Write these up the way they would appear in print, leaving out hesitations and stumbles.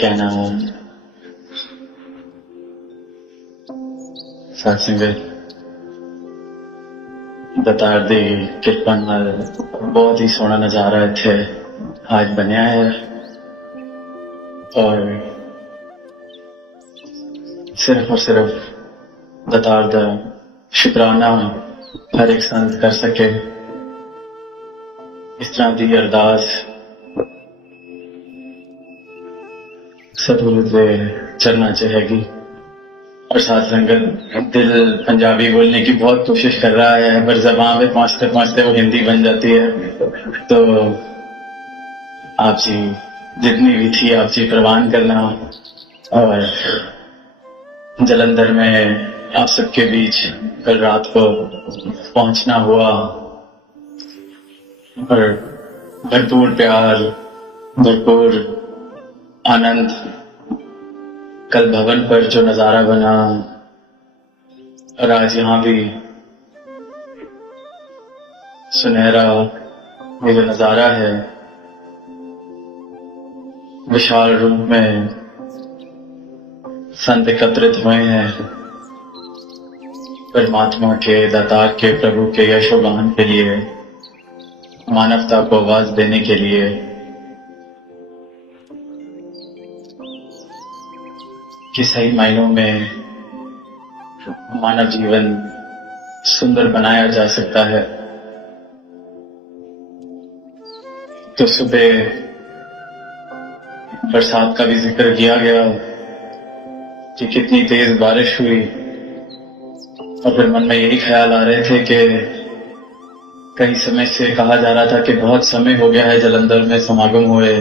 क्या नाम है सत्संगत दतार दी किरपा नाल बहुत ही सोहना नजारा इत्थे आज बनया है और सिर्फ दतार दा शुकराना हर एक संत कर सके। इस तरह की अरदास सतगुरु के चरणों च हैगी। और साथ संगत दिल पंजाबी बोलने की बहुत कोशिश कर रहा है पर ज़बान पे पहुंचते पहुंचते वो हिंदी बन जाती है। तो आप जी जितनी भी थी आप जी प्रवान करना। और जलंधर में आप सबके बीच कल रात को पहुंचना हुआ और भरपूर प्यार भरपूर आनंद कल भवन पर जो नजारा बना और आज यहाँ भी सुनहरा ये जो नजारा है विशाल रूप में संत एकत्रित हुए हैं परमात्मा के दातार के प्रभु के यशोगान के लिए मानवता को आवाज देने के लिए कि सही मायनों में मानव जीवन सुंदर बनाया जा सकता है। तो सुबह बरसात का भी जिक्र किया गया कि कितनी तेज बारिश हुई और फिर मन में यही ख्याल आ रहे थे कि कई समय से कहा जा रहा था कि बहुत समय हो गया है जलंधर में समागम हुए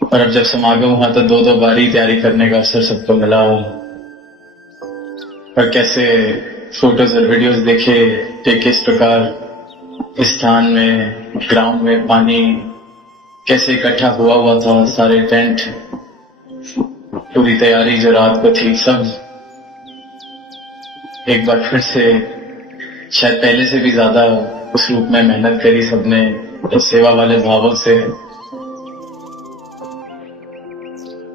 और अब जब समागम हुआ तो दो बारी तैयारी करने का अवसर सबको मिला। और कैसे फोटोज और वीडियोस देखे कि किस प्रकार इस स्थान में ग्राउंड में पानी कैसे इकट्ठा हुआ था। सारे टेंट पूरी तैयारी जो रात को थी सब एक बार फिर से शायद पहले से भी ज्यादा उस रूप में मेहनत करी सबने इस सेवा वाले भावों से।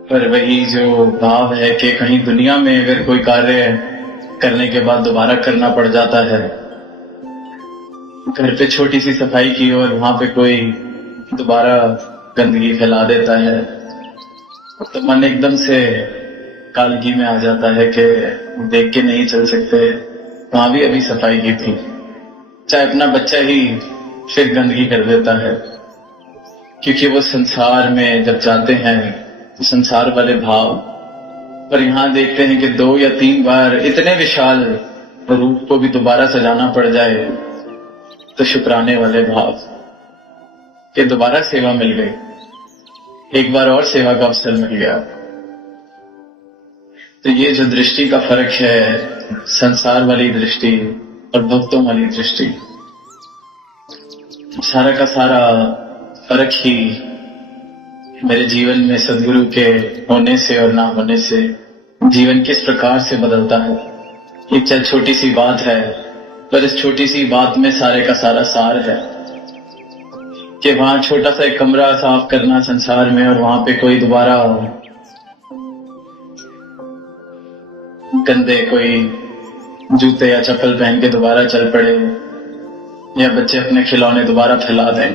पर वही जो भाव है कि कहीं दुनिया में अगर कोई कार्य करने के बाद दोबारा करना पड़ जाता है, घर पे छोटी सी सफाई की और वहां पे कोई दोबारा गंदगी फैला देता है तो मन एकदम से कालगी में आ जाता है कि देख के नहीं चल सकते। वहां भी अभी सफाई की थी, चाहे अपना बच्चा ही फिर गंदगी कर देता है क्योंकि वो संसार में जब जाते हैं संसार वाले भाव पर यहाँ देखते हैं कि 2 या 3 बार इतने विशाल रूप को भी दोबारा सजाना पड़ जाए तो शुक्राने वाले भाव कि दोबारा सेवा मिल गई, एक बार और सेवा का अवसर मिल गया। तो ये जो दृष्टि का फर्क है संसार वाली दृष्टि और भक्तों वाली दृष्टि, सारा का सारा फर्क ही मेरे जीवन में सदगुरु के होने से और ना होने से जीवन किस प्रकार से बदलता है। एक चल छोटी सी बात है पर इस छोटी सी बात में सारे का सारा सार है कि वहां छोटा सा एक कमरा साफ करना संसार में और वहां पे कोई दोबारा गंदे कोई जूते या चप्पल पहन के दोबारा चल पड़े या बच्चे अपने खिलौने दोबारा फैला दें।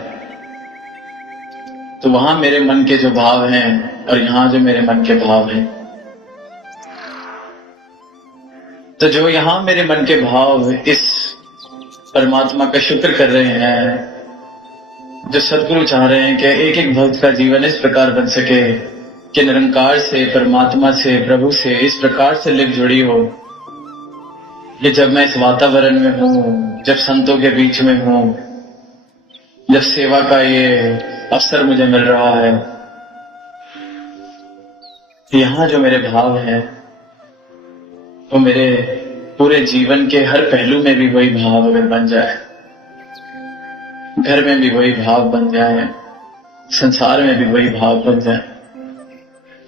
तो वहां मेरे मन के जो भाव हैं और यहां जो मेरे मन के भाव हैं, तो जो यहां मेरे मन के भाव इस परमात्मा का शुक्र कर रहे हैं, जो सदगुरु चाह रहे हैं कि एक एक भक्त का जीवन इस प्रकार बन सके कि निरंकार से परमात्मा से प्रभु से इस प्रकार से लिप जुड़ी हो कि जब मैं इस वातावरण में हूं, जब संतों के बीच में हूं, जब सेवा का ये अवसर मुझे मिल रहा है, यहां जो मेरे भाव हैं वो मेरे पूरे जीवन के हर पहलू में भी वही भाव अगर बन जाए, घर में भी वही भाव बन जाए, संसार में भी वही भाव बन जाए।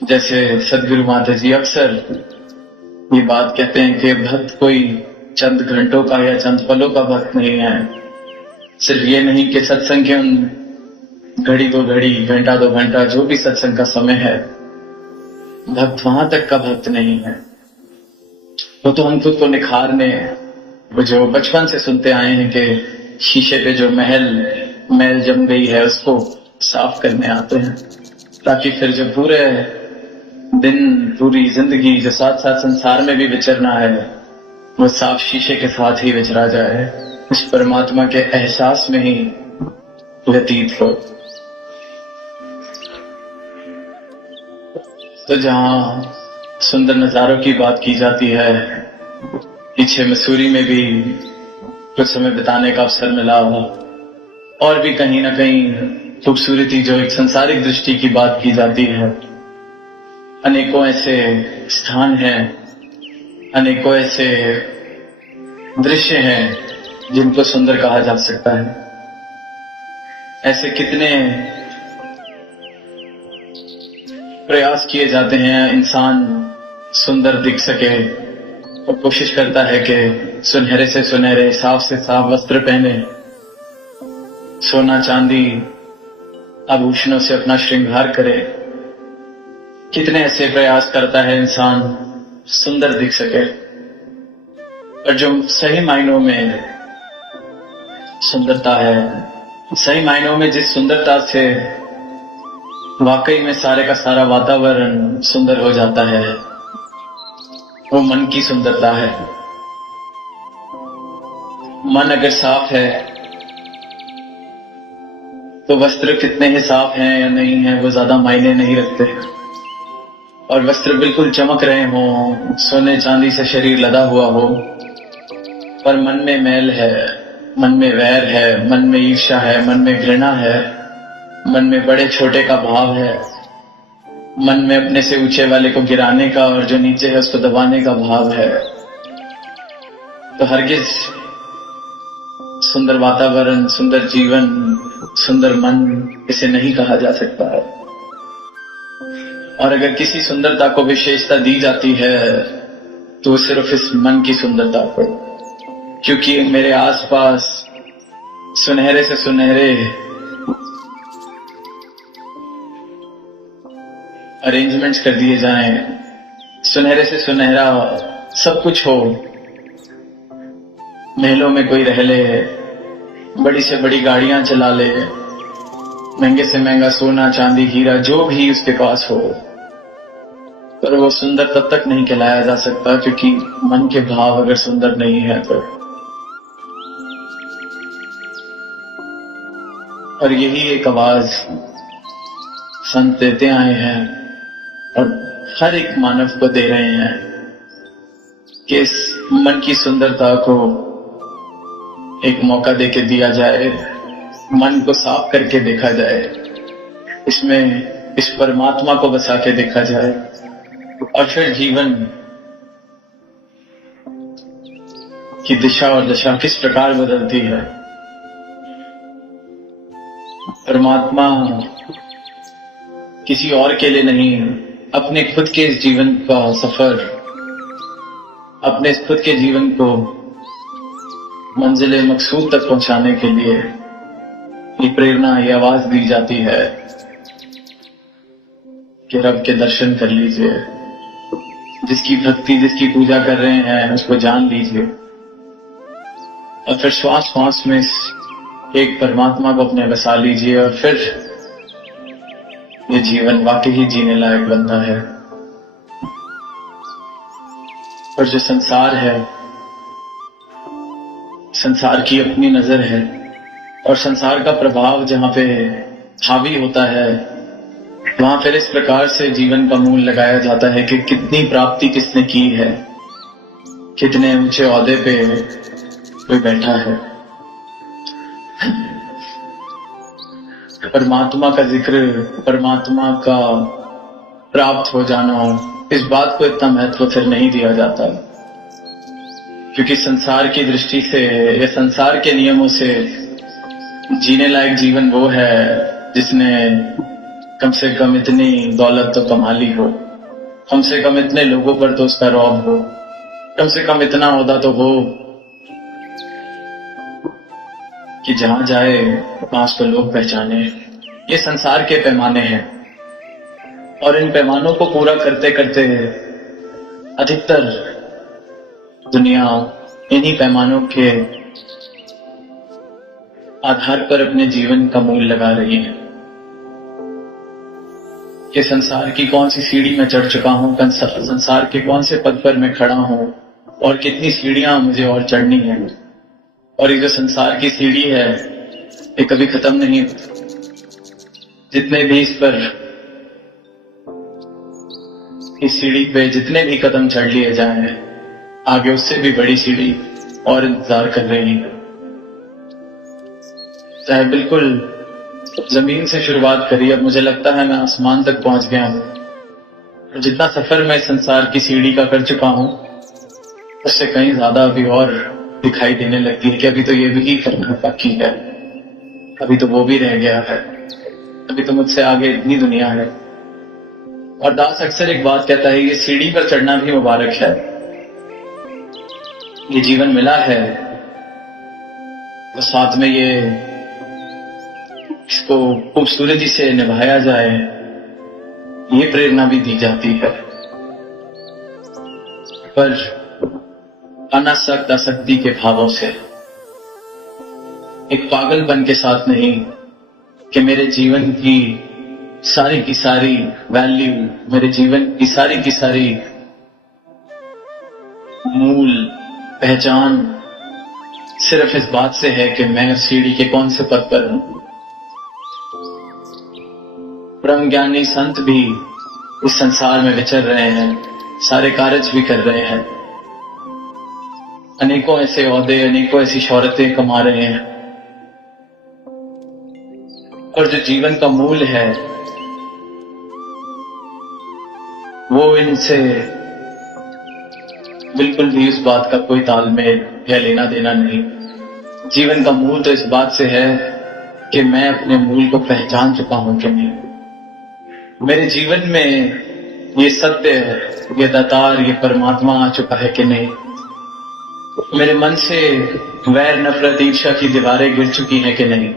जैसे सदगुरु माता जी अक्सर ये बात कहते हैं कि भक्त कोई चंद घंटों का या चंद पलों का भक्त नहीं है। सिर्फ ये नहीं कि सत्संग के उन घड़ी 2 घड़ी, घंटा 2 घंटा जो भी सत्संग का समय है भक्त वहां तक का भक्त नहीं है। वो तो हम खुद को निखारने, वो जो बचपन से सुनते आए हैं कि शीशे पे जो मैल जम गई है उसको साफ करने आते हैं, ताकि फिर जो पूरे दिन पूरी जिंदगी जो साथ साथ संसार में भी विचरना है वो साफ शीशे के साथ ही विचरा जाए, उस परमात्मा के एहसास में ही व्यतीत हो। तो जहां सुंदर नजारों की बात की जाती है, पीछे मसूरी में भी कुछ समय बिताने का अवसर मिला, और भी कहीं ना कहीं खूबसूरती जो एक संसारिक दृष्टि की बात की जाती है, अनेकों ऐसे स्थान हैं, अनेकों ऐसे दृश्य हैं जिनको सुंदर कहा जा सकता है। ऐसे कितने प्रयास किए जाते हैं इंसान सुंदर दिख सके, और कोशिश करता है कि सुनहरे से सुनहरे, साफ से साफ वस्त्र पहने, सोना चांदी आभूषणों से अपना श्रृंगार करे। कितने ऐसे प्रयास करता है इंसान सुंदर दिख सके, और जो सही मायनों में सुंदरता है, सही मायनों में जिस सुंदरता से वाकई में सारे का सारा वातावरण सुंदर हो जाता है, वो मन की सुंदरता है। मन अगर साफ है तो वस्त्र कितने ही साफ हैं या नहीं है वो ज्यादा मायने नहीं रखते, और वस्त्र बिल्कुल चमक रहे हों, सोने चांदी से शरीर लदा हुआ हो, पर मन में मैल है, मन में वैर है, मन में ईर्ष्या है, मन में घृणा है, मन में बड़े छोटे का भाव है, मन में अपने से ऊंचे वाले को गिराने का और जो नीचे है उसको दबाने का भाव है, तो हरगिज सुंदर वातावरण, सुंदर जीवन, सुंदर मन इसे नहीं कहा जा सकता है। और अगर किसी सुंदरता को विशेषता दी जाती है तो सिर्फ इस मन की सुंदरता को, क्योंकि मेरे आसपास सुनहरे से सुनहरे अरेंजमेंट्स कर दिए जाएं, सुनहरे से सुनहरा सब कुछ हो, महलों में कोई रह ले, बड़ी से बड़ी गाड़ियां चला ले, महंगे से महंगा सोना चांदी हीरा जो भी उसके पास हो, पर वो सुंदर तब तक नहीं कहलाया जा सकता क्योंकि मन के भाव अगर सुंदर नहीं है तो। और यही एक आवाज संत देते आए हैं और हर एक मानव को दे रहे हैं कि इस मन की सुंदरता को एक मौका देके दिया जाए, मन को साफ करके देखा जाए, इसमें इस परमात्मा को बसा के देखा जाए, और फिर जीवन की दिशा और दशा किस प्रकार बदलती है। परमात्मा किसी और के लिए नहीं, अपने खुद के इस जीवन का सफर, अपने इस खुद के जीवन को मंजिल मकसूद तक पहुंचाने के लिए ये प्रेरणा, ये आवाज दी जाती है कि रब के दर्शन कर लीजिए, जिसकी भक्ति, जिसकी पूजा कर रहे हैं उसको जान लीजिए, और फिर श्वास श्वास में एक परमात्मा को अपने बसा लीजिए, और फिर ये जीवन वाकई ही जीने लायक बनता है। और जो संसार है, संसार की अपनी नजर है, और संसार का प्रभाव जहां पे हावी होता है वहां फिर इस प्रकार से जीवन का मूल लगाया जाता है कि कितनी प्राप्ति किसने की है, कितने ऊंचे ओहदे पे कोई बैठा है। परमात्मा का जिक्र, परमात्मा का प्राप्त हो जाना, इस बात को इतना महत्व फिर नहीं दिया जाता, क्योंकि संसार की दृष्टि से या संसार के नियमों से जीने लायक जीवन वो है जिसने कम से कम इतनी दौलत तो कमा ली हो, कम से कम इतने लोगों पर तो उसका रौब हो, कम से कम इतना ओहदा तो हो कि जहां जाए वहां उसको लोग पहचाने। ये संसार के पैमाने हैं, और इन पैमानों को पूरा करते करते अधिकतर दुनिया इन्हीं पैमानों के आधार पर अपने जीवन का मूल लगा रही है कि संसार की कौन सी सीढ़ी मैं चढ़ चुका हूं, संसार के कौन से पद पर मैं खड़ा हूं और कितनी सीढ़ियां मुझे और चढ़नी है। और ये जो संसार की सीढ़ी है ये कभी खत्म नहीं होती। जितने भी इस सीढ़ी पे जितने भी कदम चढ़ लिए जाएं, आगे उससे भी बड़ी सीढ़ी और इंतजार कर रही है। चाहे बिल्कुल जमीन से शुरुआत करी, अब मुझे लगता है मैं आसमान तक पहुंच गया हूं। और जितना सफर मैं संसार की सीढ़ी का कर चुका हूं उससे कहीं ज्यादा अभी और दिखाई देने लगती है कि अभी तो ये भी करना बाकी है, अभी तो वो भी रह गया है, अभी तो मुझसे आगे इतनी दुनिया है। और दास अक्सर एक बात कहता है, ये सीढ़ी पर चढ़ना भी मुबारक है। ये जीवन मिला है तो साथ में ये इसको खूबसूरती से निभाया जाए, ये प्रेरणा भी दी जाती है। पर अनासक्त आसक्ति के भावों से, एक पागलपन के साथ नहीं कि मेरे जीवन की सारी वैल्यू, मेरे जीवन की सारी मूल पहचान सिर्फ इस बात से है कि मैं सीढ़ी के कौन से पद पर हूं। ब्रह्मज्ञानी संत भी इस संसार में विचर रहे हैं, सारे कार्य भी कर रहे हैं, अनेकों ऐसे ओहदे, अनेकों ऐसी शौहरतें कमा रहे हैं। और जो जीवन का मूल है वो इनसे बिल्कुल भी उस बात का कोई तालमेल या लेना देना नहीं। जीवन का मूल तो इस बात से है कि मैं अपने मूल को पहचान चुका हूं कि नहीं। मेरे जीवन में ये सत्य, ये दातार, ये परमात्मा आ चुका है कि नहीं। मेरे मन से वैर, नफरत, ईर्ष्या की दीवारें गिर चुकी हैं कि नहीं।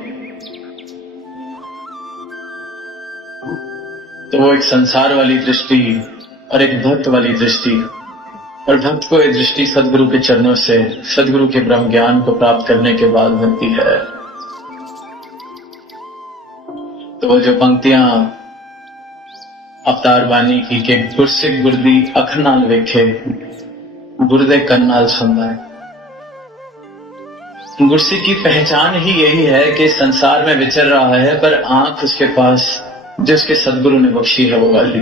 तो वो एक संसार वाली दृष्टि और एक भक्त वाली दृष्टि, और भक्त को ये दृष्टि सदगुरु के चरणों से, सदगुरु के ब्रह्म ज्ञान को प्राप्त करने के बाद बनती है। तो वो जो पंक्तियां अवतार बानी की के गुरसिक गुरदी अख नाल वेखे, गुरदे कन नाल सुनदा है। गुरसिक की पहचान ही यही है कि संसार में विचर रहा है पर आंख उसके पास जो उसके सदगुरु ने बख्शी है वो वाली,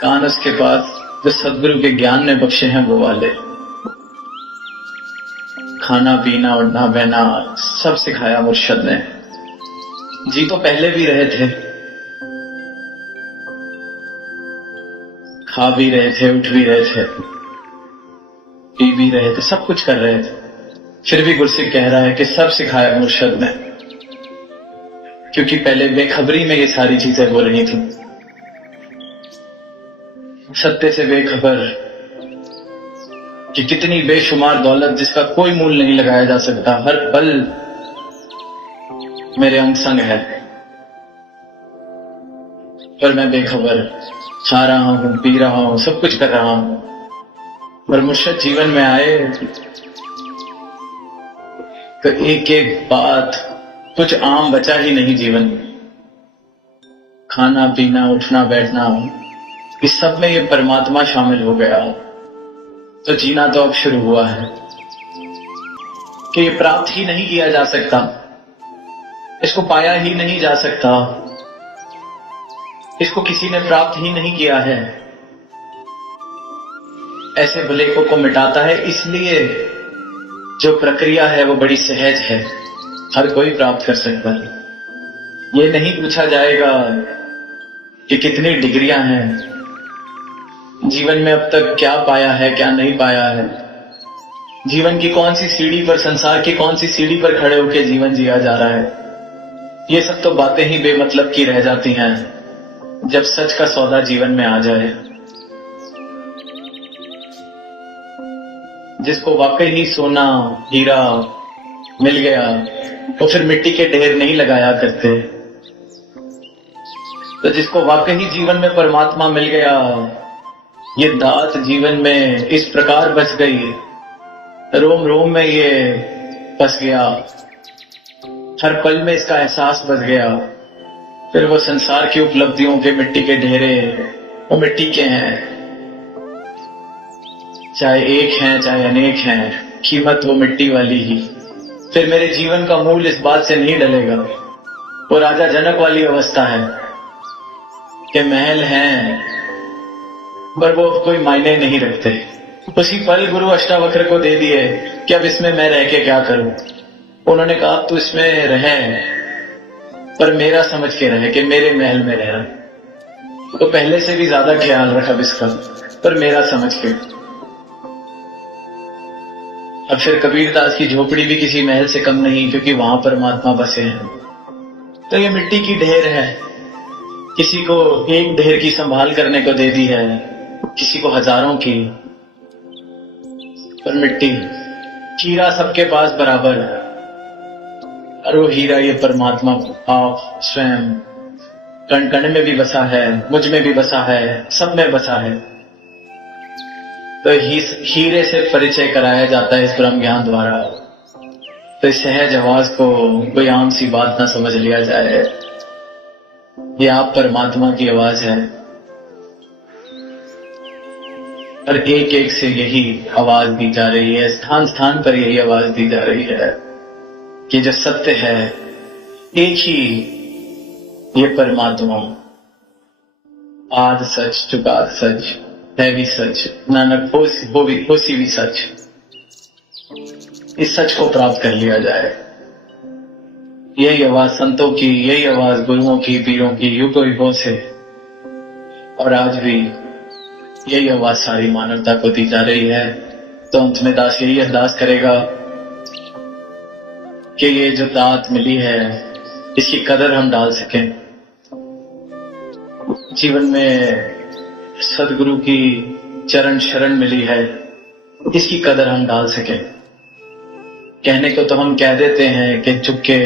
कान उसके पास जो सदगुरु के ज्ञान ने बख्शे हैं वो वाले। खाना पीना उठना बहना सब सिखाया मुर्शद ने। जी तो पहले भी रहे थे, खा भी रहे थे, उठ भी रहे थे, पी भी रहे थे, सब कुछ कर रहे थे। फिर भी गुरसिक कह रहा है कि सब सिखाया मुर्शद ने, क्योंकि पहले बेखबरी में ये सारी चीजें हो रही थी। सत्य से बेखबर कि कितनी बेशुमार दौलत जिसका कोई मूल नहीं लगाया जा सकता हर पल मेरे अंग संग है, पर मैं बेखबर खा रहा हूं, पी रहा हूं, सब कुछ कर रहा हूं। पर मुर्शद जीवन में आए तो एक एक बात, कुछ आम बचा ही नहीं जीवन में। खाना पीना उठना बैठना इस सब में ये परमात्मा शामिल हो गया। तो जीना तो अब शुरू हुआ है कि ये प्राप्त ही नहीं किया जा सकता, इसको पाया ही नहीं जा सकता, इसको किसी ने प्राप्त ही नहीं किया है। ऐसे भलेखों को मिटाता है, इसलिए जो प्रक्रिया है वो बड़ी सहज है, हर कोई प्राप्त कर सकता है। ये नहीं पूछा जाएगा कि कितनी डिग्रियां हैं, जीवन में अब तक क्या पाया है, क्या नहीं पाया है, जीवन की कौन सी सीढ़ी पर, संसार की कौन सी सीढ़ी पर खड़े होकर जीवन जिया जा रहा है। ये सब तो बातें ही बेमतलब की रह जाती हैं जब सच का सौदा जीवन में आ जाए। जिसको वाकई ही सोना हीरा मिल गया तो फिर मिट्टी के ढेर नहीं लगाया करते। तो जिसको वाकई जीवन में परमात्मा मिल गया, ये दात जीवन में इस प्रकार बच गई, रोम रोम में ये बस गया, हर पल में इसका एहसास बच गया। फिर वो संसार की उपलब्धियों के मिट्टी के ढेरे, वो मिट्टी के हैं, चाहे एक हैं चाहे अनेक हैं, कीमत वो मिट्टी वाली ही। फिर मेरे जीवन का मूल इस बात से नहीं डलेगा। वो राजा जनक वाली अवस्था है कि महल हैं पर वो कोई मायने नहीं रखते। उसी पल गुरु अष्टावक्र को दे दिए कि अब इसमें मैं रह के क्या करूं। उन्होंने कहा तू इसमें रहे पर मेरा समझ के रहे कि मेरे महल में रह रहा। तो पहले से भी ज्यादा ख्याल रखा इसका, पर मेरा समझ के। अब फिर कबीरदास की झोपड़ी भी किसी महल से कम नहीं, क्योंकि वहां परमात्मा बसे हैं। तो ये मिट्टी की ढेर है, किसी को एक ढेर की संभाल करने को दे दी है, किसी को हजारों की। पर मिट्टी, हीरा सबके पास बराबर है, और वो हीरा ये परमात्मा आप स्वयं कण कण में भी बसा है, मुझ में भी बसा है, सब में बसा है। तो हीरे से परिचय कराया जाता है इस ब्रह्म ज्ञान द्वारा। तो इस सहज आवाज को कोई आम सी बात ना समझ लिया जाए, ये आप परमात्मा की आवाज है। और एक एक से यही आवाज दी जा रही है, स्थान स्थान पर यही आवाज दी जा रही है कि जो सत्य है एक ही, ये परमात्मा आद सच जुगाद सच है भी सच, नानक होसी भी सच। इस सच को प्राप्त कर लिया जाए। यही आवाज संतों की, यही आवाज गुरुओं की, पीरों की युगों युगों से, और आज भी यही आवाज सारी मानवता को दी जा रही है। तो अंत में दास यही अरदास करेगा कि ये जो दात मिली है इसकी कदर हम डाल सकें। जीवन में सदगुरु की चरण शरण मिली है, इसकी कदर हम डाल सकें। कहने को तो हम कह देते हैं कि चुपके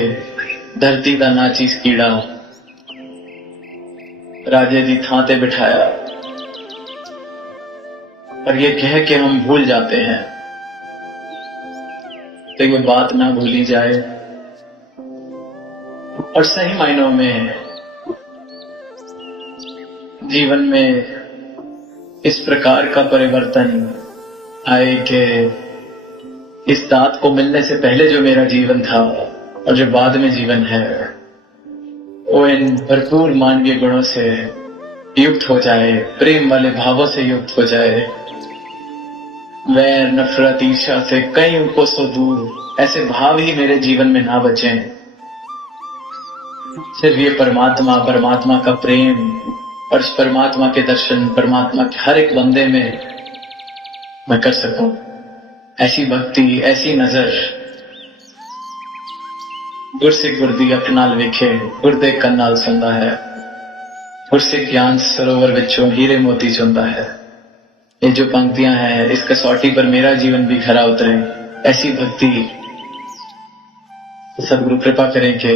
धरती दा नाचीस कीड़ा, राजे दी थां ते बिठाया, पर ये कह के हम भूल जाते हैं। तो ये बात ना भूली जाए, और सही मायनों में जीवन में इस प्रकार का परिवर्तन आए कि इस दात को मिलने से पहले जो मेरा जीवन था और जो बाद में जीवन है, वो इन भरपूर मानवीय गुणों से युक्त हो जाए, प्रेम वाले भावों से युक्त हो जाए, वैर नफरत ईर्ष्या से कई कोसों दूर ऐसे भाव ही मेरे जीवन में ना बचें। सिर्फ ये परमात्मा का प्रेम और इस परमात्मा के दर्शन, परमात्मा के हर एक बंदे में मैं कर सकूं। ऐसी भक्ति, ऐसी नजर, गुरसिख गुरदी अपनाल वेखे, गुरदेख कन्नाल सुनता है, गुरसिख ज्ञान सरोवर विचों हीरे मोती चुनता है। ये जो पंक्तियां हैं, इस कसौटी पर मेरा जीवन भी खरा उतरे। ऐसी भक्ति सदगुरु कृपा करें कि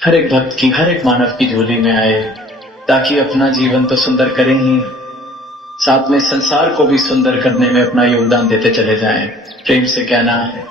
हर एक भक्त की, हर एक मानव की झोली में आए, ताकि अपना जीवन तो सुंदर करें ही, साथ में संसार को भी सुंदर करने में अपना योगदान देते चले जाएं। प्रेम से कहना है